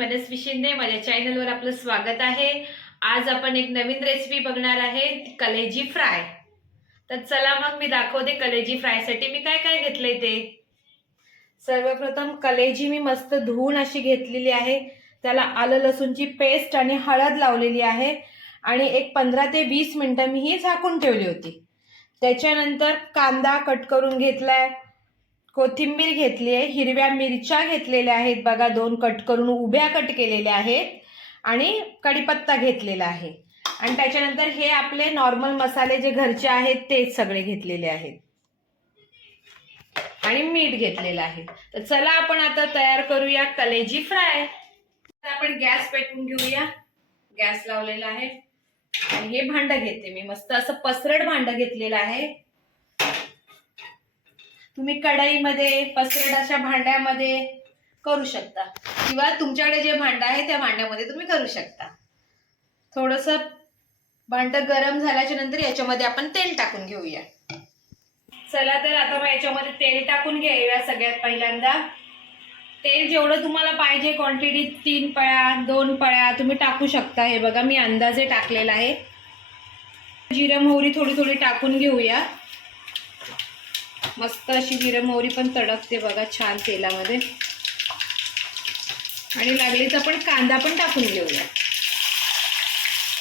मनस्वी शिंदे. माझ्या चॅनलवर आपलं स्वागत आहे. आज आपण एक नवीन रेसिपी बघणार आहे, कलेजी फ्राय. तर चला मग मी दाखवते कलेजी फ्रायसाठी मी काय काय घेतलंय ते. सर्वप्रथम कलेजी मी मस्त धुवून अशी घेतलेली आहे. त्याला आलं लसूणची पेस्ट आणि हळद लावलेली आहे आणि एक 15 ते 20 मिनिटं मी ही झाकून ठेवली होती. त्याच्यानंतर कांदा कट करून घेतलाय, कोथिंबीर घेतली आहे, हिरव्या मिरच्या घेतलेल्या आहेत बघा, 2 कट करून उभ्या कट केलेल्या आहेत आणि कढीपत्ता घेतलेला आहे. आणि त्याच्यानंतर हे आपले नॉर्मल मसाले जे घरचे आहेत ते सगळे घेतलेले आहेत आणि मीठ घेतलेलं आहे. तर चला आपण आता तयार करूया कलेजी फ्राय. आपण गॅस पेटवून घेऊया. गॅस लावलेला आहे आणि हे भांड घेते मी, मस्त असं पसरट भांड घेतलेलं आहे. तुम्ही कढईमध्ये पसरट अशा भांड्यामध्ये करू शकता किंवा तुमच्याकडे जे भांड आहे त्या भांड्यामध्ये तुम्ही करू शकता. थोडंसं भांड गरम झाल्याच्या नंतर याच्यामध्ये आपण तेल टाकून घेऊया. चला तर आता मग याच्यामध्ये तेल टाकून घेऊया. सगळ्यात पहिल्यांदा तेल जेवढं तुम्हाला पाहिजे क्वांटिटी, 3 पळ्या 2 पळ्या तुम्ही टाकू शकता. हे बघा मी अंदाजे टाकलेला आहे. जिरं मोहरी थोडी थोडी टाकून घेऊया. मस्त अशी जिरं मोहरी पण तडकते बघा छान तेलामध्ये. आणि लागलीच आपण कांदा पण टाकून घेऊया.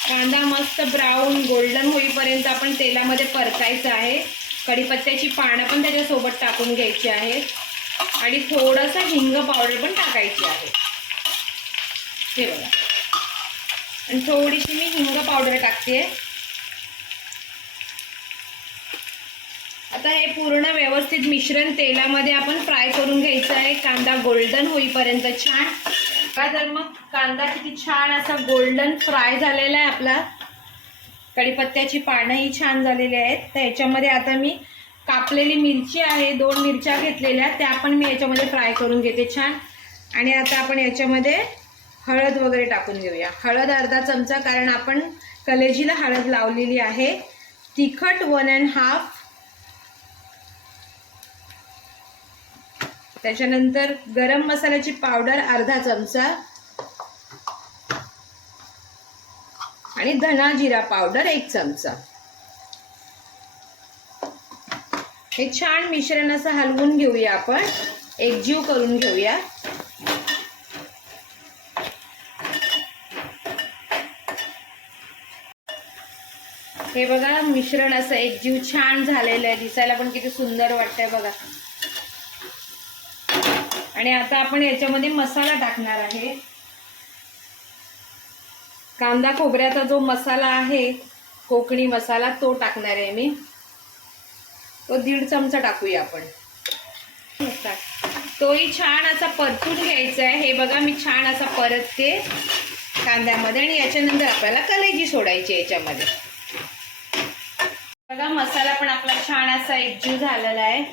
कांदा मस्त ब्राऊन गोल्डन होईपर्यंत आपण तेलामध्ये परतायचा आहे. कढीपत्त्याची पानं पण त्याच्यासोबत टाकून घ्यायची आहे आणि थोडंसं हिंग पावडर पण टाकायची आहे. हे बघा, आणि थोडीशी मी हिंग पावडर टाकते. आता हे पूर्ण व्यवस्थित मिश्रण तेलामध्ये आपण फ्राय करून घ्यायचं आहे, कांदा गोल्डन होईपर्यंत छान. तर मग कांदा किती छान असा गोल्डन फ्राय झालेला आहे आपला. कढीपत्त्याची पानंही छान झालेली आहेत. तर याच्यामध्ये आता मी कापलेली मिरची आहे, 2 मिरच्या घेतलेल्या त्या पण मी याच्यामध्ये फ्राय करून घेते छान. आणि आता आपण याच्यामध्ये हळद वगैरे टाकून घेऊया. हळद अर्धा चमचा, कारण आपण कलेजीला हळद लावलेली आहे. तिखट 1.5. त्याच्यानंतर गरम मसाल्याची पावडर अर्धा चमचा आणि धना जिरा पावडर 1 चमचा. हे छान मिश्रण असं हलवून घेऊया, आपण एकजीव करून घेऊया. हे बघा मिश्रण असं एकजीव छान झालेलं आहे. दिसायला पण किती सुंदर वाटतंय बघा. आणि आता आपण याच्यामध्ये मसाला टाकणार आहे. कांदा खोबऱ्याचा जो मसाला आहे, कोकणी मसाला, तो टाकणार आहे मी. तो 1.5 चमचा टाकूया आपण. तोही छान असा परतून घ्यायचा आहे. हे बघा मी छान असा परतते कांद्यामध्ये आणि याच्यानंतर आपल्याला कलेजी सोडायची याच्यामध्ये. बघा मसाला पण आपला छान असा एकजीव झालेला आहे.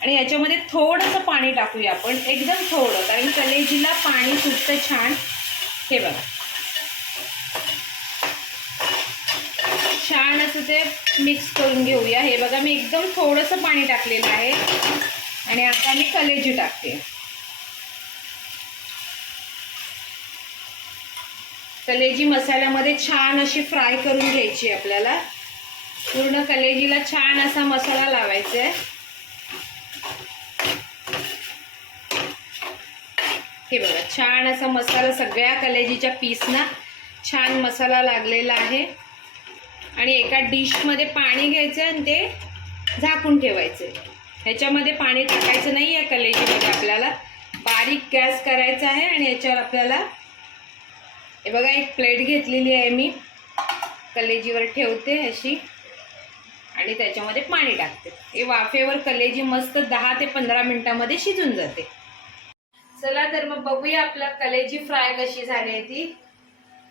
आणि याच्यामध्ये थोडंसं पाणी टाकूया आपण, एकदम थोडं, कारण कलेजीला पाणी सुटतं छान. हे बघा छान असं ते मिक्स करून घेऊया. हे बघा मी एकदम थोडंसं पाणी टाकलेलं आहे आणि आता मी कलेजी टाकते. कलेजी मसाल्यामध्ये छान अशी फ्राय करून घ्यायची आपल्याला. पूर्ण कलेजीला छान असा मसाला लावायचा आहे. हे बघा छान असा मसाला सगळ्या कलेजीच्या पीसना छान मसाला लागलेला आहे. आणि एका डिशमध्ये पाणी घ्यायचं आणि ते झाकून ठेवायचं. ह्याच्यामध्ये पाणी टाकायचं नाही आहे कलेजीमध्ये. आपल्याला बारीक गॅस करायचा आहे आणि याच्यावर आपल्याला हे बघा एक प्लेट घेतलेली आहे मी, कलेजीवर ठेवते अशी आणि त्याच्यामध्ये पाणी टाकते. हे वाफेवर कलेजी मस्त 10 ते 15 मिनिटांमध्ये शिजून जाते. चला तर मग बघूया आपला कलेजी फ्राय कशी झाली आहे ती.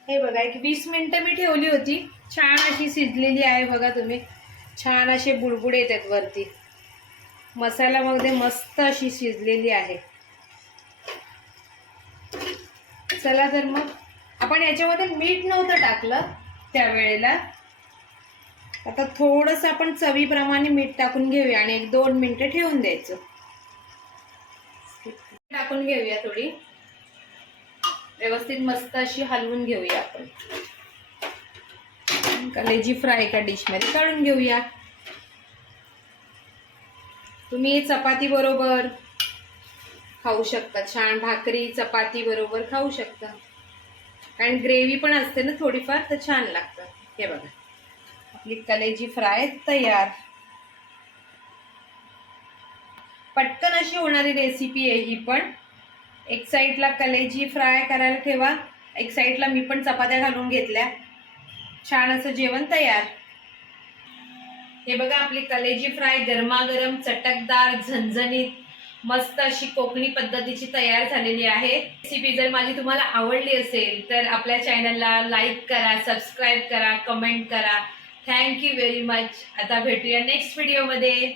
हे बघा एक 20 मिनिटं मी ठेवली होती. छान अशी शिजलेली आहे बघा तुम्ही. छान असे बुडबुड येतात वरती. मसाल्यामध्ये मस्त अशी शिजलेली आहे. चला तर मग आपण याच्यामध्ये मीठ नव्हतं टाकलं त्यावेळेला. आता थोडंसं आपण चवीप्रमाणे मीठ टाकून घेऊया आणि 1-2 मिनिटं ठेवून द्यायचं. टाकून घेऊया थोडी. व्यवस्थित मस्त अशी हलवून घेऊया आपण. कलेजी फ्राय एका डिशमध्ये काढून घेऊया. तुम्ही चपाती बरोबर खाऊ शकता, छान भाकरी चपाती बरोबर खाऊ शकता, कारण ग्रेव्ही पण असते ना थोडीफार, तर छान लागतं. हे बघा आपली कलेजी फ्राय तयार. पटकन अशी होणारी रेसिपी आहे ही पण. एक साईडला कलेजी फ्राय करायला ठेवा, एक साईडला मी पण चपात्या घालून घेतल्या. छान असं जेवण तयार. हे बघा आपली कलेजी फ्राय गरमागरम चटकदार झणझणीत मस्त अशी कोकणी पद्धतीची तयार झालेली आहे. रेसिपी जर माझी तुम्हाला आवडली असेल तर आपल्या चॅनलला लाईक करा, सबस्क्राईब करा, कमेंट करा. Thank you very much. आता भेटूया नेक्स्ट व्हिडिओमध्ये.